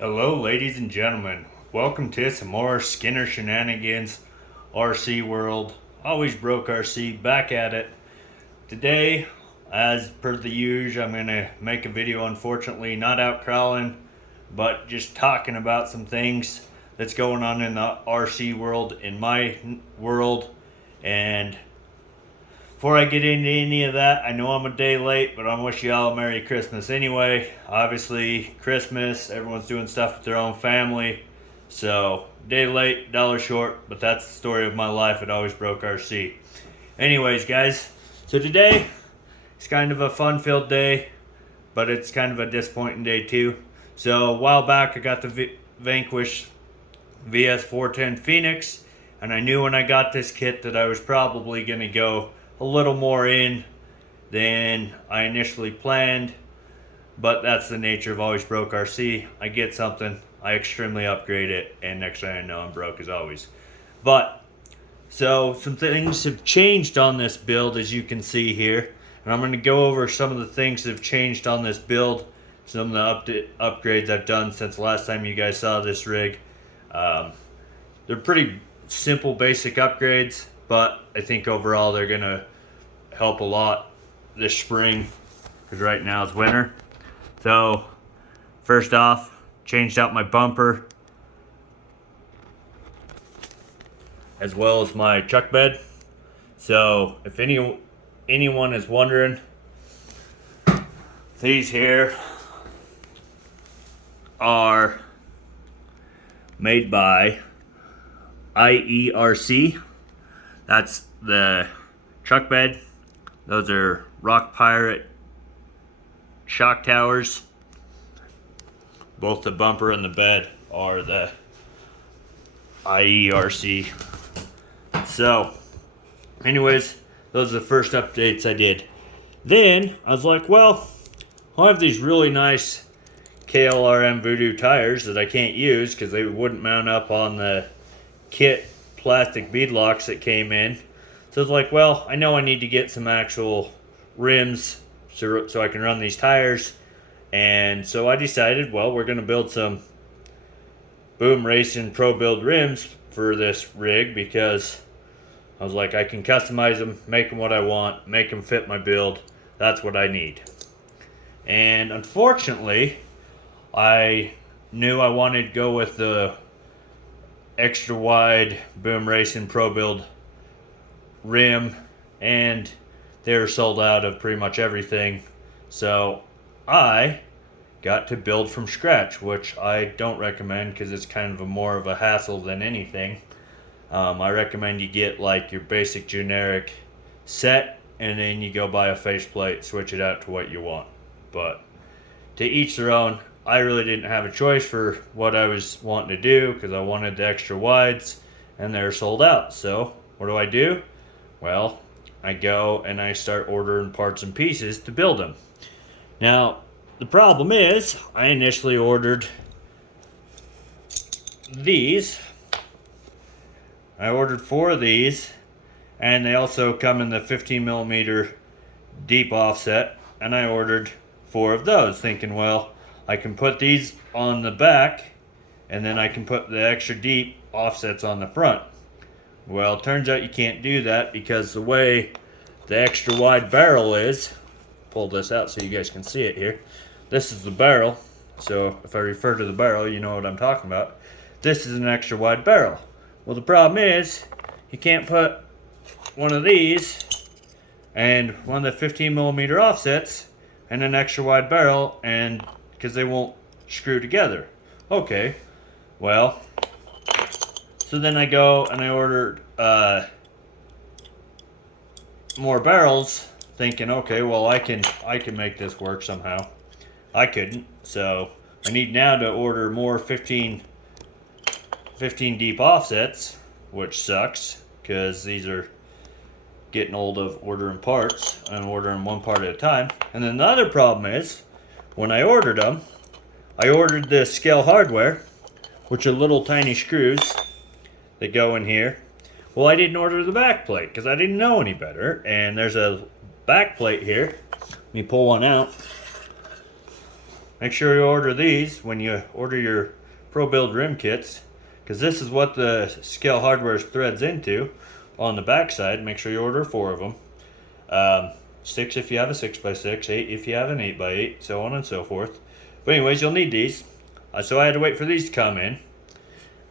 Hello, ladies and gentlemen. Welcome to some more Skinner Shenanigans, RC World. Always broke RC, back at it. Today, as per the usual, I'm going to make a video, unfortunately, not out crawling, but just talking about some things that's going on in the RC world, in my world. And before I get into any of that, I know I'm a day late, but I'm wishing y'all a Merry Christmas anyway. Obviously, Christmas, everyone's doing stuff with their own family. So, day late, dollar short, but that's the story of my life. It always broke RC. Anyways, guys, so today, it's kind of a fun-filled day, but it's kind of a disappointing day too. So, a while back, I got the Vanquish VS410 Phoenix, and I knew when I got this kit that I was probably going to go a little more in than I initially planned, but that's the nature of Always Broke RC. I get something, I extremely upgrade it, and next thing I know, I'm broke as always. But so some things have changed on this build, as you can see here, and I'm going to go over some of the things that have changed on this build, some of the upgrades I've done since the last time you guys saw this rig. They're pretty simple, basic upgrades, but I think overall they're going to help a lot this spring, because right now it's winter. So first off, changed out my bumper as well as my chuck bed. So if anyone is wondering, these here are made by IERC. That's the truck bed. Those are Rock Pirate shock towers. Both the bumper and the bed are the IERC. So, anyways, those are the first updates I did. Then, I was like, well, I have these really nice KLRM Voodoo tires that I can't use because they wouldn't mount up on the kit plastic bead locks that came in. So it's like, well, I know I need to get some actual rims so I can run these tires. And so I decided, well, we're going to build some Boom Racing Pro Build rims for this rig, because I was like, I can customize them, make them what I want, make them fit my build. That's what I need. And unfortunately, I knew I wanted to go with the extra wide Boom Racing Pro Build rim, and they were sold out of pretty much everything. So I got to build from scratch, which I don't recommend because it's kind of more of a hassle than anything. I recommend you get like your basic generic set, and then you go buy a faceplate, switch it out to what you want. But to each their own. I really didn't have a choice for what I was wanting to do because I wanted the extra wides, and they're sold out. So what do? Well, I go and I start ordering parts and pieces to build them. Now, the problem is I initially ordered these. I ordered 4 of these, and they also come in the 15mm deep offset, and I ordered 4 of those, thinking, well, I can put these on the back, and then I can put the extra deep offsets on the front. Well, it turns out you can't do that because the way the extra wide barrel is, pull this out so you guys can see it here. This is the barrel, so if I refer to the barrel, you know what I'm talking about. This is an extra wide barrel. Well, the problem is, you can't put one of these and one of the 15mm offsets and an extra wide barrel, and because they won't screw together. Okay, well, so then I go and I ordered more barrels, thinking, okay, well, I can make this work somehow. I couldn't, so I need now to order more 15 deep offsets, which sucks because these are getting old of ordering parts and ordering one part at a time. And then the other problem is, when I ordered them, I ordered this Scale Hardware, which are little tiny screws that go in here. Well, I didn't order the back plate because I didn't know any better. And there's a back plate here. Let me pull one out. make sure you order these when you order your ProBuild rim kits, because this is what the Scale Hardware threads into on the back side. Make sure you order 4 of them. 6 if you have a 6x6, 8 if you have an 8x8, so on and so forth. But anyways, you'll need these. So I had to wait for these to come in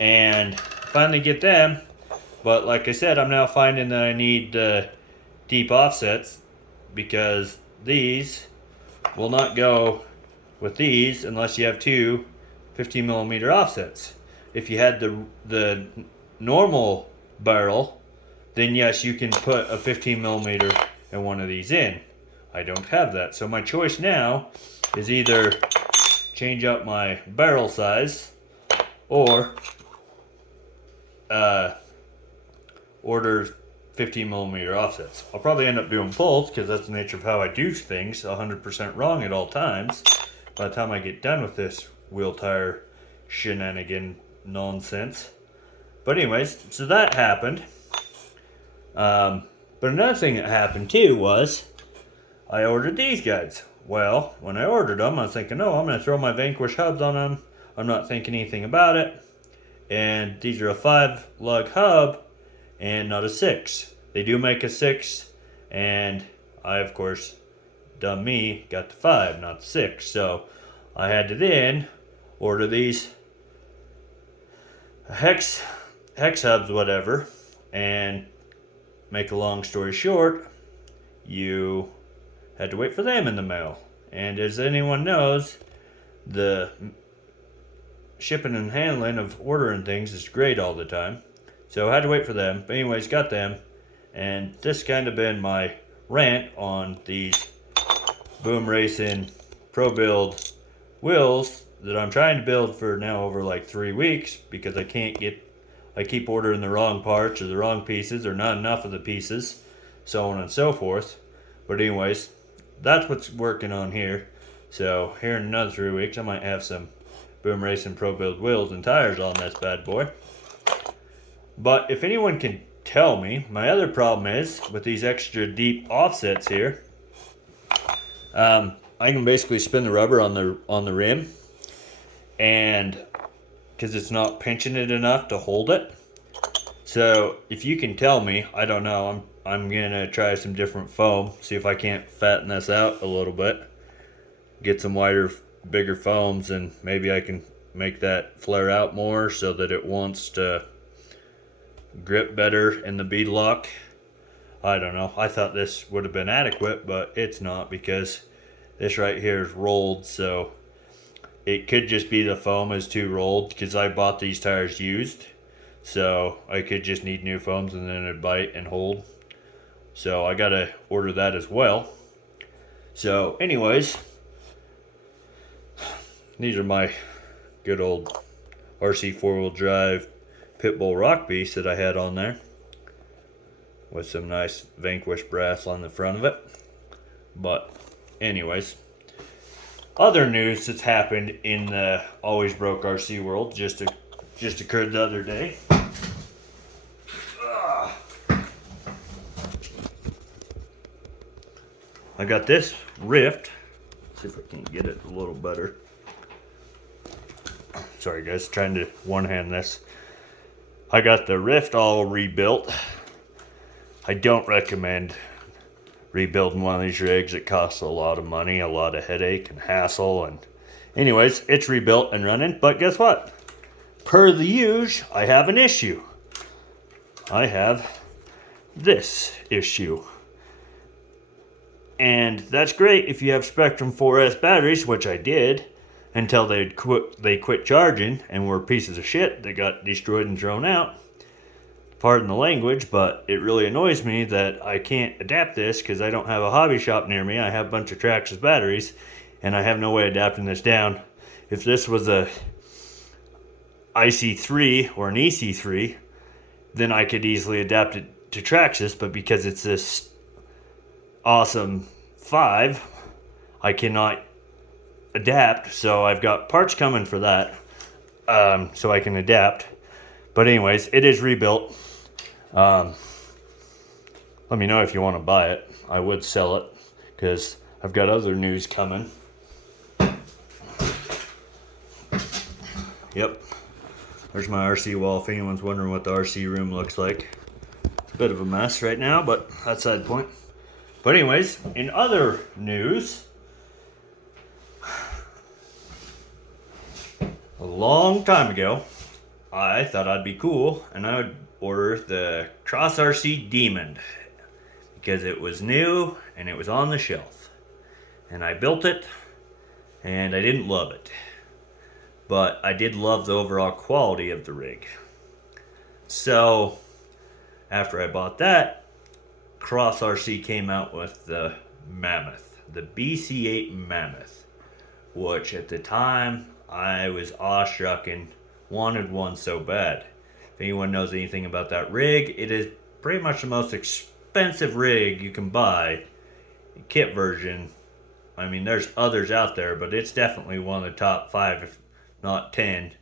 and finally get them. But like I said, I'm now finding that I need deep offsets, because these will not go with these unless you have two 15mm offsets. If you had the normal barrel, then yes, you can put a 15mm and one of these in. I don't have that, so my choice now is either change up my barrel size or order 15mm offsets. I'll probably end up doing both, because that's the nature of how I do things, 100% wrong at all times. By the time I get done with this wheel tire shenanigan nonsense. But anyways, so that happened. But another thing that happened too was I ordered these guys. Well, when I ordered them, I was thinking, oh, I'm going to throw my Vanquish hubs on them. I'm not thinking anything about it. And these are a 5-lug hub and not a 6. They do make a 6, and I, of course, dumb me, got the 5, not the 6. So I had to then order these hex hubs, whatever, and make a long story short, you had to wait for them in the mail. And as anyone knows, the shipping and handling of ordering things is great all the time. So I had to wait for them. But anyways, got them. And this kind of been my rant on these Boom Racing ProBuild wheels that I'm trying to build for now over like 3 weeks, because I keep ordering the wrong parts or the wrong pieces or not enough of the pieces, so on and so forth. But anyways, that's what's working on here. So here in another 3 weeks, I might have some Boom Racing ProBuild wheels and tires on this bad boy. But if anyone can tell me, my other problem is with these extra deep offsets here, I can basically spin the rubber on the rim, and because it's not pinching it enough to hold it. So if you can tell me, I don't know, I'm gonna try some different foam, see if I can't fatten this out a little bit, get some wider, bigger foams, and maybe I can make that flare out more so that it wants to grip better in the bead lock. I don't know. I thought this would have been adequate, but it's not, because this right here is rolled, so it could just be the foam is too rolled, because I bought these tires used, so I could just need new foams and then it'd bite and hold. So I gotta order that as well. So anyways, these are my good old RC 4-wheel drive Pitbull Rock Beast that I had on there, with some nice Vanquish brass on the front of it. But anyways, other news that's happened in the Always Broke RC world just occurred the other day. I got this Rift. Let's see if I can get it a little better. Sorry guys, trying to one-hand this. I got the Rift all rebuilt. I don't recommend rebuilding one of these rigs. It costs a lot of money, a lot of headache and hassle. And anyways, it's rebuilt and running. But guess what? Per the usual, I have an issue. I have this issue. And that's great if you have Spectrum 4S batteries, which I did, until they quit charging and were pieces of shit that got destroyed and thrown out. Pardon the language, but it really annoys me that I can't adapt this because I don't have a hobby shop near me. I have a bunch of Traxxas batteries, and I have no way of adapting this down. If this was a IC3 or an EC3, then I could easily adapt it to Traxxas, but because it's this awesome 5, I cannot adapt. So I've got parts coming for that, so I can adapt. But anyways, it is rebuilt. Let me know if you want to buy it. I would sell it because I've got other news coming. Yep, there's my RC wall if anyone's wondering what the RC room looks like. It's a bit of a mess right now, but that's side point. But anyways, in other news, a long time ago, I thought I'd be cool and I would order the Cross RC Demon because it was new and it was on the shelf. And I built it and I didn't love it. But I did love the overall quality of the rig. So after I bought that, Cross RC came out with the Mammoth, the BC8 Mammoth, which at the time I was awestruck and wanted one so bad. If anyone knows anything about that rig, it is pretty much the most expensive rig you can buy, kit version. I mean, there's others out there, but it's definitely one of the top 5, if not 10,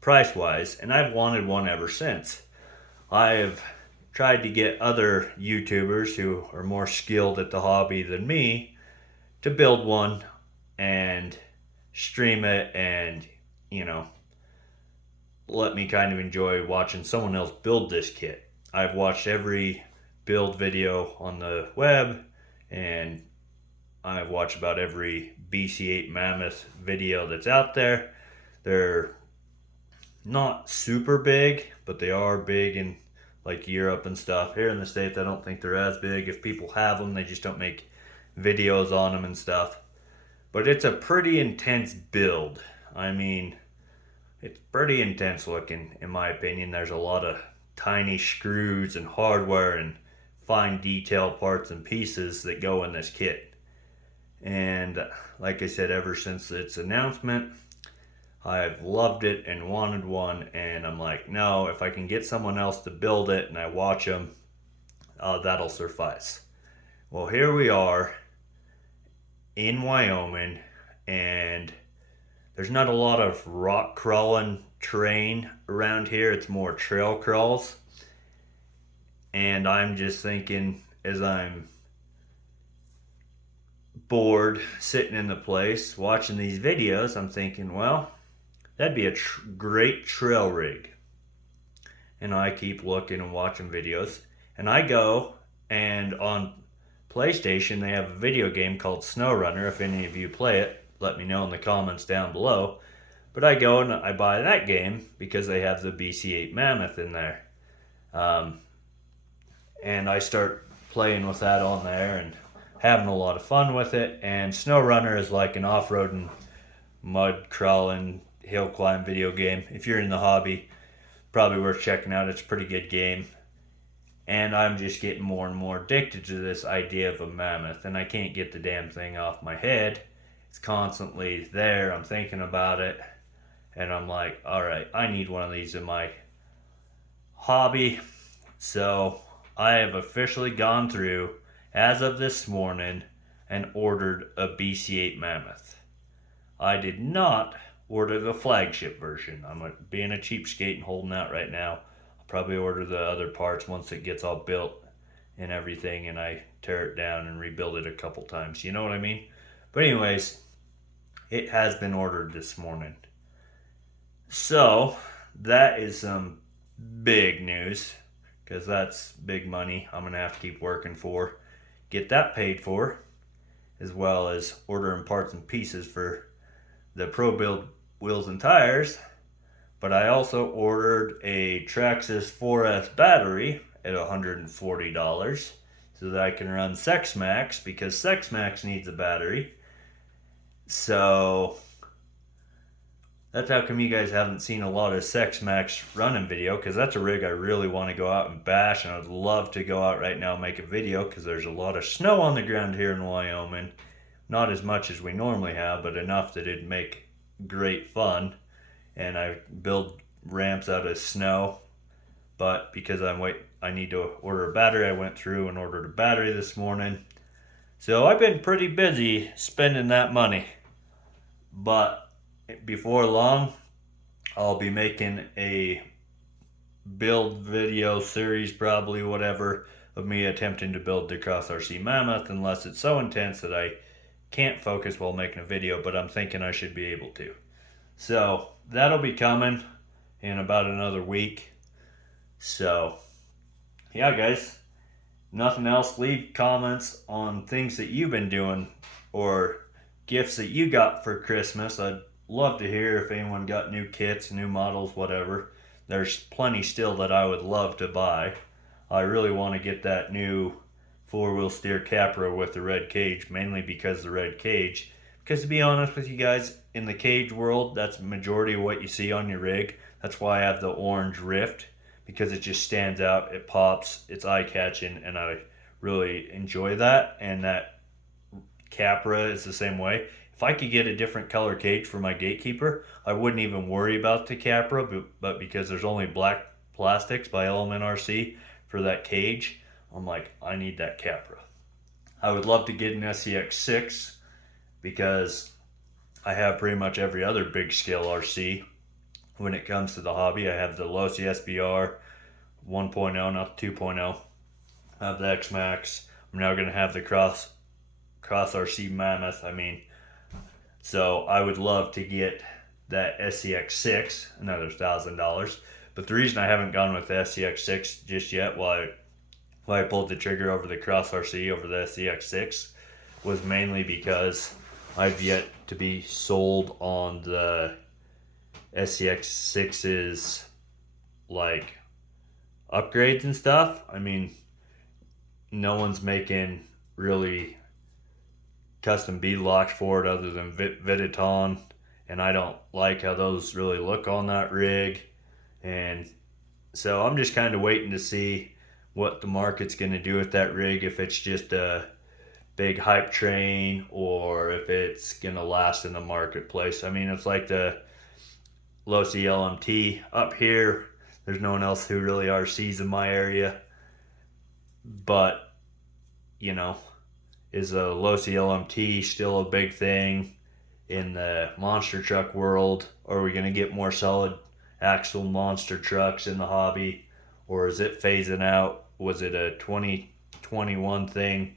price-wise, and I've wanted one ever since. I have tried to get other YouTubers who are more skilled at the hobby than me to build one and stream it and, you know, let me kind of enjoy watching someone else build this kit. I've watched every build video on the web, and I've watched about every BC8 Mammoth video that's out there. They're not super big, but they are big in like Europe and stuff. Here in the States, I don't think they're as big. If people have them, they just don't make videos on them and stuff. But it's a pretty intense build. I mean, it's pretty intense looking, in my opinion. There's a lot of tiny screws and hardware and fine detail parts and pieces that go in this kit. And like I said, ever since its announcement, I've loved it and wanted one, and I'm like, no, if I can get someone else to build it and I watch them, that'll suffice. Well, here we are in Wyoming, and there's not a lot of rock crawling terrain around here. It's more trail crawls. And I'm just thinking, as I'm bored sitting in the place watching these videos, I'm thinking, well, that'd be a great trail rig. And I keep looking and watching videos, and I go, and on PlayStation they have a video game called SnowRunner. If any of you play it, let me know in the comments down below. But I go and I buy that game because they have the BC8 Mammoth in there. And I start playing with that on there and having a lot of fun with it. And SnowRunner is like an off-roading, mud crawling, hill climb video game. If you're in the hobby, probably worth checking out. It's a pretty good game. And I'm just getting more and more addicted to this idea of a Mammoth, and I can't get the damn thing off my head. It's constantly there. I'm thinking about it, and I'm like, all right, I need one of these in my hobby. So I have officially gone through, as of this morning, and ordered a BC8 Mammoth. I did not order the flagship version. I'm being a cheapskate and holding out right now. I'll probably order the other parts once it gets all built and everything, and I tear it down and rebuild it a couple times. You know what I mean? But anyways, it has been ordered this morning. So that is some big news, because that's big money I'm gonna have to keep working for, get that paid for, as well as ordering parts and pieces for the Pro Build wheels and tires. But I also ordered a Traxxas 4S battery at $140 so that I can run SexMax, because SexMax needs a battery. So that's how come you guys haven't seen a lot of SexMax running video, because that's a rig I really want to go out and bash, and I'd love to go out right now and make a video, because there's a lot of snow on the ground here in Wyoming. Not as much as we normally have, but enough that it'd make great fun. And I build ramps out of snow, but because I need to order a battery, I went through and ordered a battery this morning. So I've been pretty busy spending that money, but before long I'll be making a build video series, probably, whatever, of me attempting to build the Cross RC Mammoth, unless it's so intense that I can't focus while making a video, but I'm thinking I should be able to. So that'll be coming in about another week. So yeah, guys, nothing else. Leave comments on things that you've been doing or gifts that you got for Christmas. I'd love to hear if anyone got new kits, new models, whatever. There's plenty still that I would love to buy. I really want to get that new four-wheel steer Capra with the red cage, mainly because the red cage. Because to be honest with you guys, in the cage world, that's the majority of what you see on your rig. That's why I have the orange Rift, because it just stands out, it pops, it's eye-catching, and I really enjoy that. And that Capra is the same way. If I could get a different color cage for my Gatekeeper, I wouldn't even worry about the Capra, but because there's only black plastics by Element RC for that cage, I'm like, I need that Capra. I would love to get an SCX6 because I have pretty much every other big scale RC. When it comes to the hobby, I have the Losi SBR 1.0, not 2.0. I have the X-Max. I'm now going to have the Cross RC Mammoth. So I would love to get that SCX6, another $1,000. But the reason I haven't gone with the SCX6 just yet, why I pulled the trigger over the Cross RC over the SCX6, was mainly because I've yet to be sold on the SCX6's like upgrades and stuff. No one's making really custom bead locks for it other than Viditon, and I don't like how those really look on that rig. And so I'm just kind of waiting to see what the market's going to do with that rig, if it's just a big hype train or if it's going to last in the marketplace. It's like the Losi LMT up here. There's no one else who really RCs in my area, but is a Losi LMT still a big thing in the monster truck world? Are we going to get more solid axle monster trucks in the hobby, or is it phasing out? Was it a 2021 thing?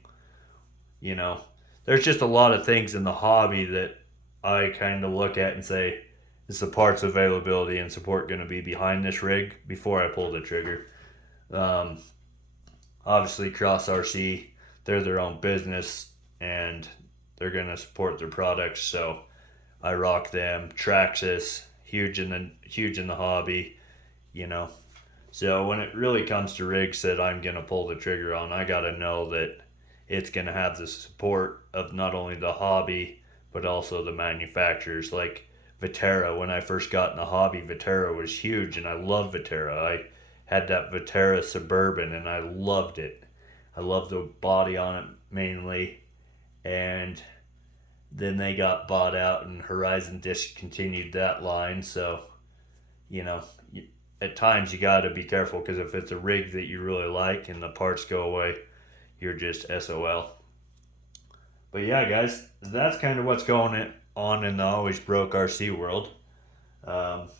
There's just a lot of things in the hobby that I kind of look at and say, is the parts availability and support going to be behind this rig before I pull the trigger? Obviously, Cross RC, they're their own business and they're going to support their products, so I rock them. Traxxas, huge in the hobby, So when it really comes to rigs that I'm going to pull the trigger on, I got to know that it's going to have the support of not only the hobby but also the manufacturers. Like Viterra, when I first got in the hobby, Viterra was huge, and I love Viterra. I had that Viterra Suburban and I loved it. I loved the body on it mainly, and then they got bought out and Horizon discontinued that line. So at times you got to be careful, because if it's a rig that you really like and the parts go away, you're just SOL. But yeah, guys, that's kind of what's going on in the Always Broke RC world. If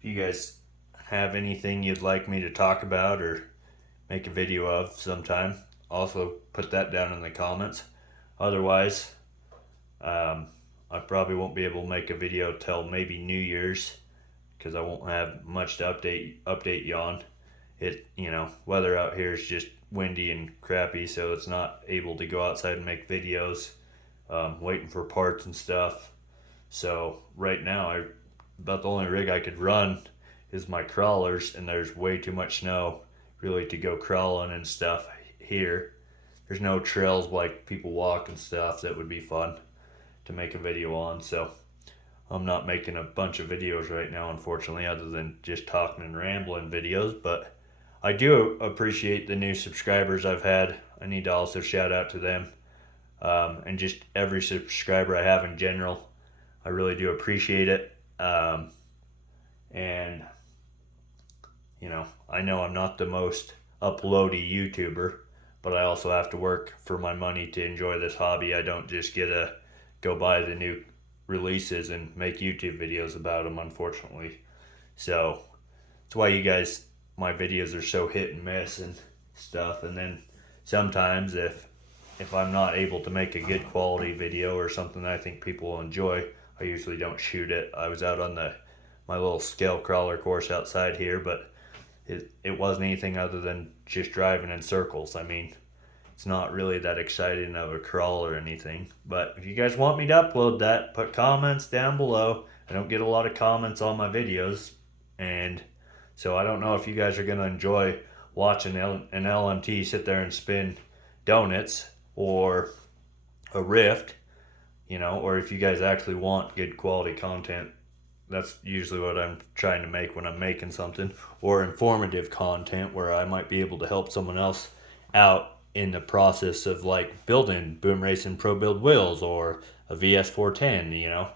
you guys have anything you'd like me to talk about or make a video of sometime, also put that down in the comments. Otherwise, I probably won't be able to make a video till maybe New Year's, because I won't have much to update you on. Weather out here is just windy and crappy, so it's not able to go outside and make videos. Waiting for parts and stuff. So right now, about the only rig I could run is my crawlers, and there's way too much snow really to go crawling and stuff here. There's no trails like people walk and stuff that would be fun to make a video on. So I'm not making a bunch of videos right now, unfortunately, other than just talking and rambling videos. But I do appreciate the new subscribers I've had. I need to also shout out to them, and just every subscriber I have in general. I really do appreciate it. And I know I'm not the most uploady YouTuber, but I also have to work for my money to enjoy this hobby. I don't just get to go buy the new releases and make YouTube videos about them, unfortunately. So that's why my videos are so hit and miss and stuff. And then sometimes if I'm not able to make a good quality video or something that I think people will enjoy, I usually don't shoot it. I was out on my little scale crawler course outside here, but it wasn't anything other than just driving in circles. I mean, it's not really that exciting of a crawl or anything. But if you guys want me to upload that, put comments down below. I don't get a lot of comments on my videos, and so I don't know if you guys are going to enjoy watching an LMT sit there and spin donuts or a Rift, or if you guys actually want good quality content. That's usually what I'm trying to make when I'm making something, or informative content where I might be able to help someone else out in the process of like building Boom Racing Pro Build wheels or a VS410.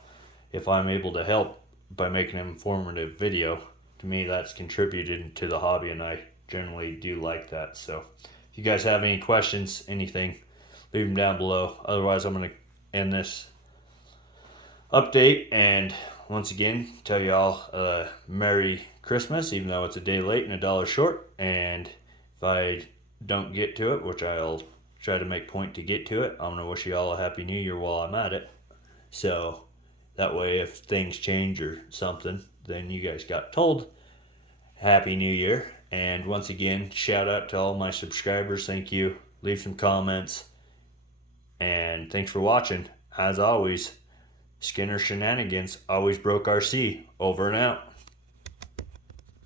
If I'm able to help by making an informative video, to me that's contributed to the hobby, and I generally do like that. So if you guys have any questions, anything, leave them down below. Otherwise, I'm going to end this update and once again tell y'all Merry Christmas, even though it's a day late and $1 short. And if I don't get to it, which I'll try to make point to get to it, I'm going to wish y'all a Happy New Year while I'm at it. So that way if things change or something, then you guys got told Happy New Year. And once again, shout out to all my subscribers. Thank you. Leave some comments. And thanks for watching. As always, Skinner Shenanigans always broke RC. Over and out.